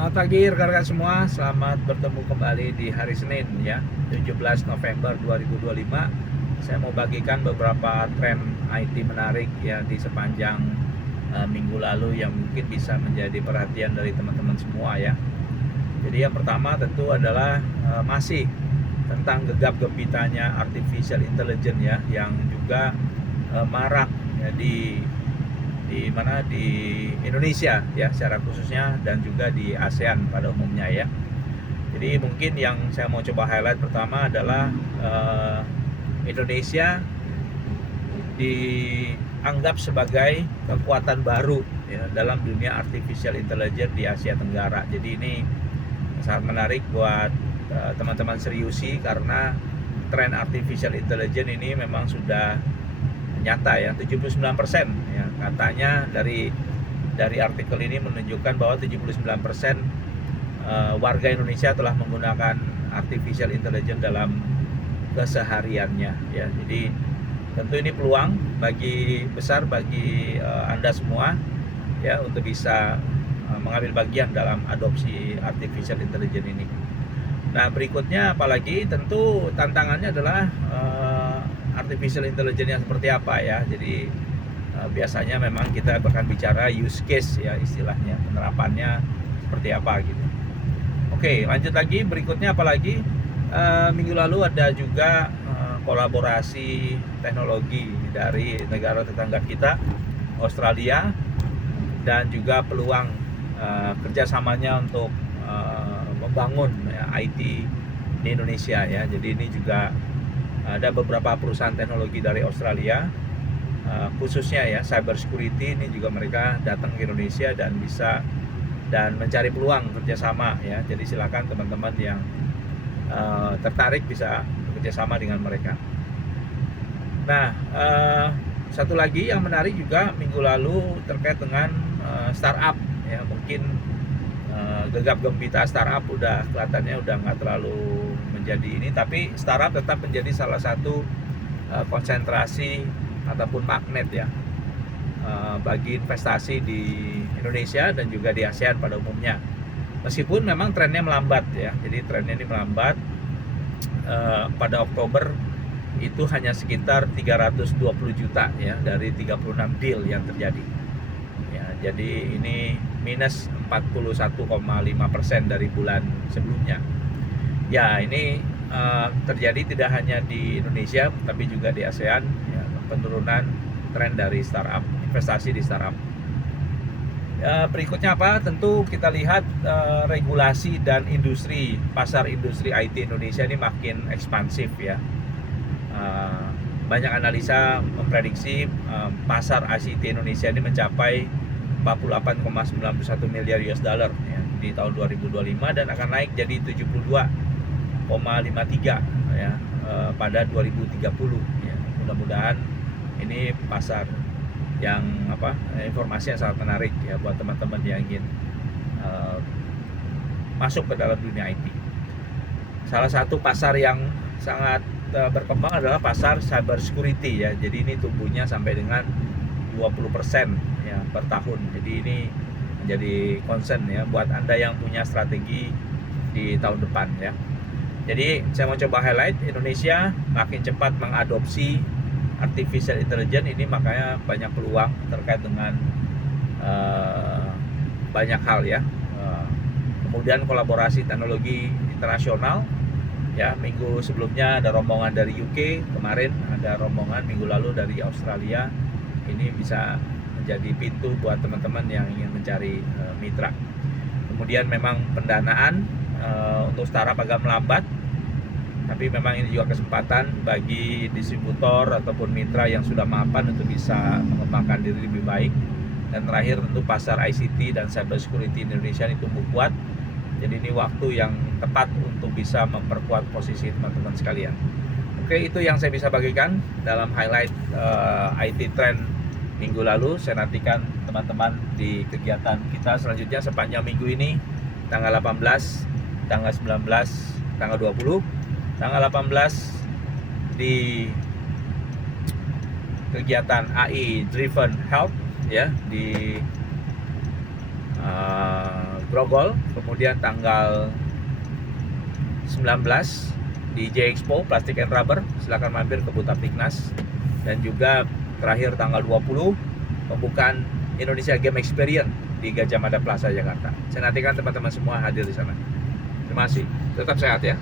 Selamat pagi rekan-rekan semua, selamat bertemu kembali di hari Senin ya, 17 November 2025. Saya mau bagikan beberapa tren IT menarik ya di sepanjang minggu lalu yang mungkin bisa menjadi perhatian dari teman-teman semua ya. Jadi yang pertama tentu adalah masih tentang gegap gempitanya artificial intelligence ya, yang juga marak ya di mana di Indonesia ya secara khususnya, dan juga di ASEAN pada umumnya ya. Jadi mungkin yang saya mau coba highlight pertama adalah Indonesia dianggap sebagai kekuatan baru ya dalam dunia artificial intelligence di Asia Tenggara. Jadi ini sangat menarik buat teman-teman seriusi, karena tren artificial intelligence ini memang sudah nyata ya, 79% ya katanya dari artikel ini menunjukkan bahwa 79% warga Indonesia telah menggunakan artificial intelligence dalam kesehariannya ya. Jadi tentu ini peluang besar bagi Anda semua ya untuk bisa mengambil bagian dalam adopsi artificial intelligence ini. Nah, berikutnya apalagi tentu tantangannya adalah artificial intelligence yang seperti apa ya. Jadi biasanya memang kita akan bicara use case ya, istilahnya penerapannya seperti apa gitu. Oke, lanjut lagi, berikutnya apalagi minggu lalu ada juga kolaborasi teknologi dari negara tetangga kita, Australia, dan juga peluang kerjasamanya untuk membangun ya, IT di Indonesia ya. Jadi ini juga ada beberapa perusahaan teknologi dari Australia, khususnya ya cyber security, ini juga mereka datang ke Indonesia dan mencari peluang kerjasama ya. Jadi silakan teman-teman yang tertarik bisa bekerjasama dengan mereka. Nah, satu lagi yang menarik juga minggu lalu terkait dengan startup ya. Mungkin gegap gempita startup kelihatannya udah nggak terlalu menjadi ini, tapi startup tetap menjadi salah satu konsentrasi ataupun magnet ya bagi investasi di Indonesia dan juga di ASEAN pada umumnya. Meskipun memang trennya melambat ya, jadi trennya ini melambat. Pada Oktober itu hanya sekitar 320 juta ya dari 36 deal yang terjadi ya. Jadi ini minus 41,5% dari bulan sebelumnya ya. Ini terjadi tidak hanya di Indonesia tapi juga di ASEAN ya, penurunan tren dari startup, investasi di startup. Berikutnya apa? Tentu kita lihat regulasi dan pasar industri IT Indonesia ini makin ekspansif ya. Banyak analisa memprediksi pasar ICT Indonesia ini mencapai 48,91 miliar US dollar ya, di tahun 2025 dan akan naik jadi 72,53 ya pada 2030 ya. Mudah-mudahan ini pasar yang informasi yang sangat menarik ya buat teman-teman yang ingin masuk ke dalam dunia IT. Salah satu pasar yang sangat berkembang adalah pasar cyber security ya. Jadi ini tumbuhnya sampai dengan 20% ya per tahun. Jadi ini menjadi concern ya buat Anda yang punya strategi di tahun depan ya. Jadi saya mau coba highlight Indonesia makin cepat mengadopsi artificial intelligence ini, makanya banyak peluang terkait dengan banyak hal ya. Kemudian kolaborasi teknologi internasional ya. Minggu sebelumnya ada rombongan dari UK, kemarin ada rombongan minggu lalu dari Australia. Ini bisa menjadi pintu buat teman-teman yang ingin mencari mitra. Kemudian memang pendanaan untuk startup agak melambat, tapi memang ini juga kesempatan bagi distributor ataupun mitra yang sudah mapan untuk bisa mengembangkan diri lebih baik. Dan terakhir tentu pasar ICT dan cyber security Indonesia ini tumbuh kuat. Jadi ini waktu yang tepat untuk bisa memperkuat posisi teman-teman sekalian. Oke, itu yang saya bisa bagikan dalam highlight IT trend minggu lalu. Saya nantikan teman-teman di kegiatan kita selanjutnya sepanjang minggu ini, tanggal 18, tanggal 19, tanggal 20. Tanggal 18 di kegiatan AI Driven Health ya di Grogol, kemudian tanggal 19 di J Expo Plastic and Rubber, silakan mampir ke Buta Piknas, dan juga terakhir tanggal 20 pembukaan Indonesia Game Experience di Gajah Mada Plaza Jakarta. Saya nantikan teman-teman semua hadir di sana. Terima kasih. Tetap sehat ya.